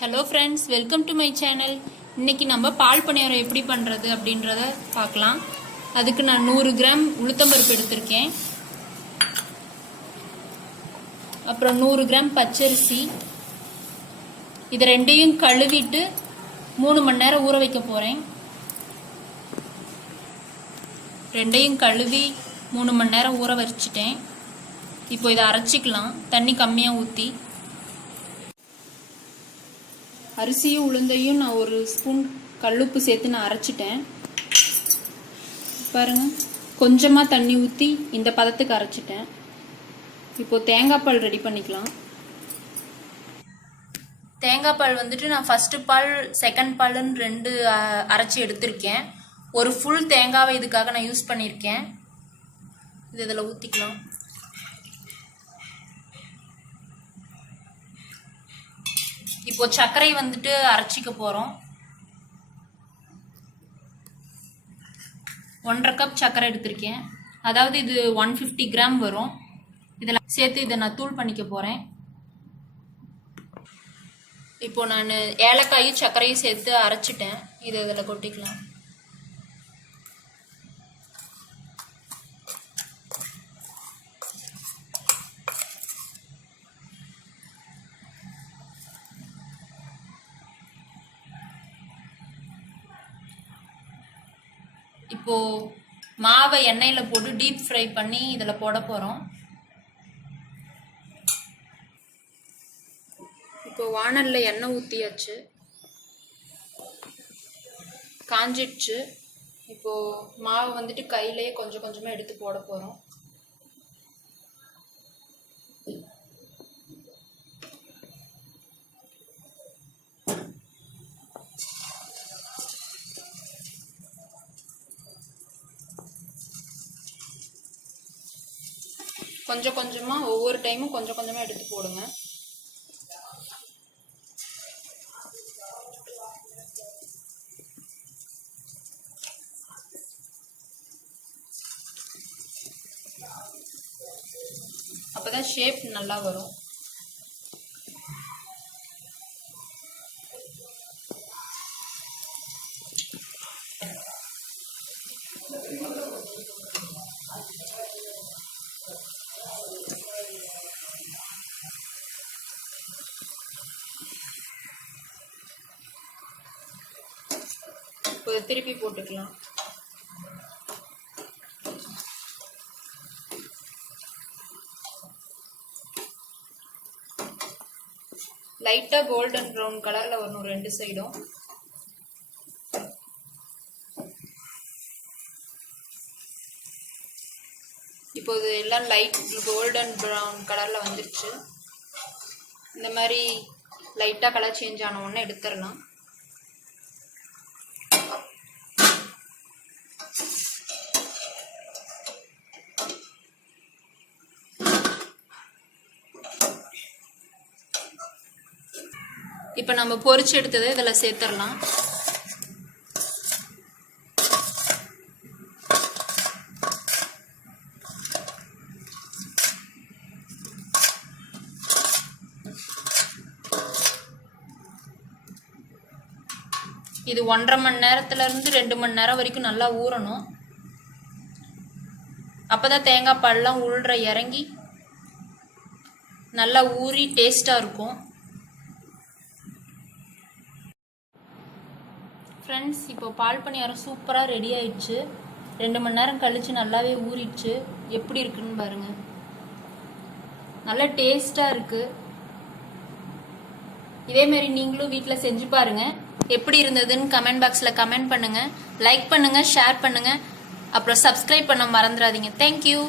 Hello friends, welcome to my channel. இன்றைக்கி நம்ம பால் பணியாரம் எப்படி பண்ணுறது அப்படின்றத பார்க்கலாம். அதுக்கு நான் 100 கிராம் உளுத்தம்பருப்பு எடுத்திருக்கேன். அப்புறம் 100 கிராம் பச்சரிசி. இது ரெண்டையும் கழுவிட்டு 3 மணி நேரம் ஊற வைக்க போகிறேன். ரெண்டையும் கழுவி 3 மணி நேரம் ஊற வச்சிட்டேன். இப்போ இதை அரைச்சிக்கலாம், தண்ணி கம்மியாக ஊற்றி. அரிசியும் உளுந்தையும் நான் 1 ஸ்பூன் கல்லுப்பு சேர்த்து நான் அரைச்சிட்டேன். பாருங்கள், கொஞ்சமாக தண்ணி ஊற்றி இந்த பதத்துக்கு அரைச்சிட்டேன். இப்போ தேங்காய் பால் ரெடி பண்ணிக்கலாம். தேங்காய் பால் வந்துட்டு நான் ஃபஸ்ட்டு பால் செகண்ட் பால்னு 2 அரைச்சி எடுத்திருக்கேன். ஒரு ஃபுல் தேங்காவை இதுக்காக நான் யூஸ் பண்ணியிருக்கேன். இது இதில் ஊற்றிக்கலாம். இப்போ சர்க்கரை வந்துட்டு அரைச்சிக்க போகிறோம். 1.5 கப் சர்க்கரை எடுத்திருக்கேன். அதாவது இது 150 கிராம் வரும். இதில் சேர்த்து இதை நான் தூள் பண்ணிக்க போகிறேன். இப்போ நான் ஏலக்காயும் சர்க்கரையும் சேர்த்து அரைச்சிட்டேன். இதை இதில் கொட்டிக்கலாம். இப்போ மாவை எண்ணெயில் போட்டு டீப் ஃப்ரை பண்ணி இதில் போட போகிறோம். இப்போ வானலில் எண்ணெய் ஊற்றியாச்சு, காஞ்சிடுச்சு. இப்போ மாவை வந்துட்டு கையிலேயே கொஞ்சம் கொஞ்சமாக எடுத்து போட போகிறோம். கொஞ்சம் கொஞ்சமாக ஒவ்வொரு டைமும் கொஞ்சம் கொஞ்சமாக எடுத்து போடுங்க. அப்பதான் ஷேப் நல்லா வரும். திருப்பி போட்டுக்கலாம். லைட்டா கோல்டன் ப்ரௌன் கலர்ல வரணும் 2 சைடும். இப்போது எல்லாம் லைட் கோல்டன் ப்ரௌன் கலர்ல வந்துருச்சு. இந்த மாதிரி லைட்டா கலர் சேஞ்ச் ஆன உடனே எடுத்துடலாம். இப்போ நம்ம பொரிச்சு எடுத்ததை இதில் சேர்த்துடலாம். இது 1.5 மணி நேரத்துலேருந்து 2 மணி நேரம் வரைக்கும் நல்லா ஊறணும். அப்போ தான் தேங்காய் பால்லாம் உள்ற இறங்கி நல்லா ஊறி டேஸ்ட்டாக இருக்கும். ஃப்ரெண்ட்ஸ், இப்போ பால் பணியாரம் சூப்பராக ரெடி ஆயிடுச்சு. 2 மணி நேரம் கழித்து நல்லாவே ஊறிடுச்சு. எப்படி இருக்குன்னு பாருங்கள், நல்லா டேஸ்ட்டாக இருக்குது. இதேமாரி நீங்களும் வீட்டில் செஞ்சு பாருங்கள். எப்படி இருந்ததுன்னு கமெண்ட் பாக்ஸில் கமெண்ட் பண்ணுங்கள். லைக் பண்ணுங்கள், ஷேர் பண்ணுங்கள், அப்புறம் சப்ஸ்கிரைப் பண்ண மறந்துடாதீங்க. தேங்க்யூ.